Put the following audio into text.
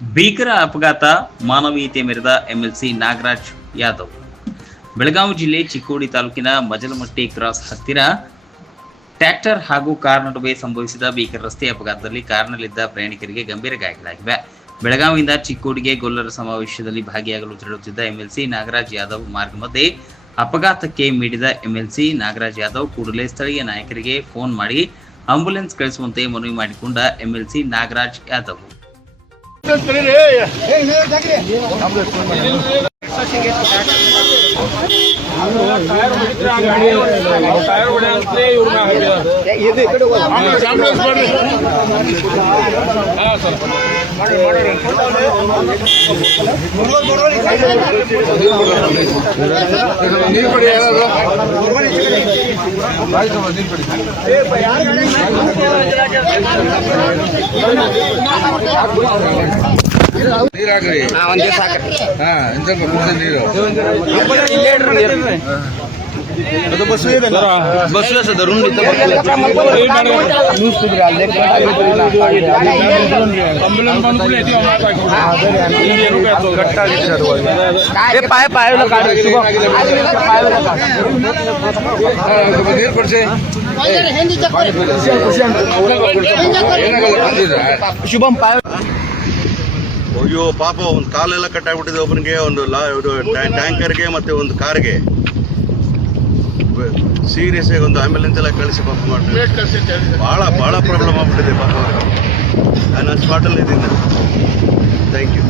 ಭೀಕರ ಅಪಘಾತ, ಮಾನವೀಯತೆ ಮೆರೆದ ಎಂಎಲ್ಸಿ ನಾಗರಾಜ್ ಯಾದವ್. ಬೆಳಗಾವಿ ಜಿಲ್ಲೆ ಚಿಕ್ಕೋಡಿ ತಾಲೂಕಿನ ಮಜಲಮಟ್ಟಿ ಕ್ರಾಸ್ ಹತ್ತಿರ ಟ್ರ್ಯಾಕ್ಟರ್ ಹಾಗೂ ಕಾರ್ ನಡುವೆ ಸಂಭವಿಸಿದ ಭೀಕರ ರಸ್ತೆ ಅಪಘಾತದಲ್ಲಿ ಕಾರ್ನಲ್ಲಿದ್ದ ಪ್ರಯಾಣಿಕರಿಗೆ ಗಂಭೀರ ಗಾಯಗಳಾಗಿವೆ. ಬೆಳಗಾವಿಯಿಂದ ಚಿಕ್ಕೋಡಿಗೆ ಗೊಲ್ಲರ ಸಮಾವೇಶದಲ್ಲಿ ಭಾಗಿಯಾಗಲು ತೆರಳುತ್ತಿದ್ದ ಎಂಎಲ್ಸಿ ನಾಗರಾಜ್ ಯಾದವ್ ಮಾರ್ಗ ಮಧ್ಯೆ ಅಪಘಾತಕ್ಕೆ ಮಿಡಿದ ಎಂಎಲ್ಸಿ ನಾಗರಾಜ್ ಯಾದವ್ ಕೂಡಲೇ ಸ್ಥಳೀಯ ನಾಯಕರಿಗೆ ಫೋನ್ ಮಾಡಿ ಆಂಬ್ಯುಲೆನ್ಸ್ ಕಳಿಸುವಂತೆ ಮನವಿ ಮಾಡಿಕೊಂಡ ಎಂಎಲ್ಸಿ ನಾಗರಾಜ್ ಯಾದವ್ ನೀರಾಗ್ರಿ ನೀರು ಬಸ್ ಧरून ನೀರು ಕೊಡ್ಸಿ ಶುಭಂ ಪಾಯ. ಅಯ್ಯೋ ಪಾಪ ಒಂದು ಕಾಲೆಲ್ಲ ಕಟ್ಟಾಗ್ಬಿಟ್ಟಿದೆ ಒಬ್ಬನಿಗೆ, ಒಂದು ಟ್ಯಾಂಕರ್ಗೆ ಮತ್ತೆ ಒಂದು ಕಾರ್ಗೆ ಸೀರಿಯಸ್ ಆಗಿ ಒಂದು ಆಂಬ್ಯುಲೆನ್ಸ್ ಎಲ್ಲ ಕಳಿಸಿ ಪಾಪ ಮಾಡ್ತಾರೆ. ಭಾಳ ಪ್ರಾಬ್ಲಮ್ ಆಗ್ಬಿಟ್ಟಿದೆ ಪಾಪ ಅವ್ರಿಗೆ. ನಾನು ಸ್ಪಾಟಲ್ಲಿ ಇದ್ದೀನಿ. Thank you.